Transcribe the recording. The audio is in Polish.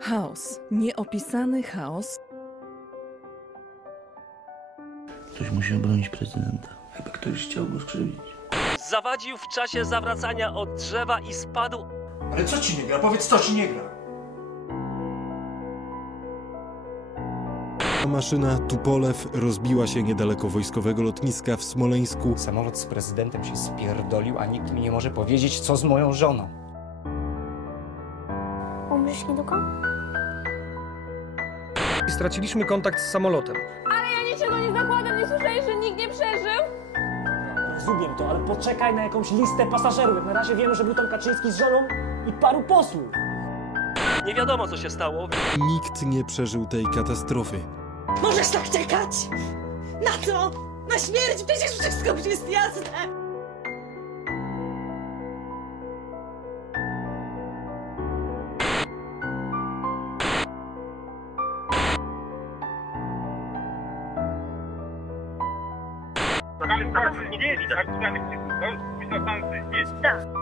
Chaos. Nieopisany chaos. Ktoś musi obronić prezydenta. Chyba ktoś chciał go skrzywdzić. Zawadził w czasie zawracania od drzewa i spadł. Ale co ci nie gra? Powiedz, co ci nie gra? Maszyna Tupolew rozbiła się niedaleko wojskowego lotniska w Smoleńsku. Samolot z prezydentem się spierdolił, a nikt mi nie może powiedzieć, co z moją żoną. Umrzesz niedługo? Straciliśmy kontakt z samolotem. Ja niczego nie zakładam, nie słyszałeś, że nikt nie przeżył? Rozumiem to, ale poczekaj na jakąś listę pasażerów. Jak na razie wiemy, że był tam Kaczyński z żoną i paru posłów. Nie wiadomo, co się stało. Nikt nie przeżył tej katastrofy. Możesz tak czekać? Na co? Na śmierć? Przecież wszystko już jest jasne. Nie widać. Tak.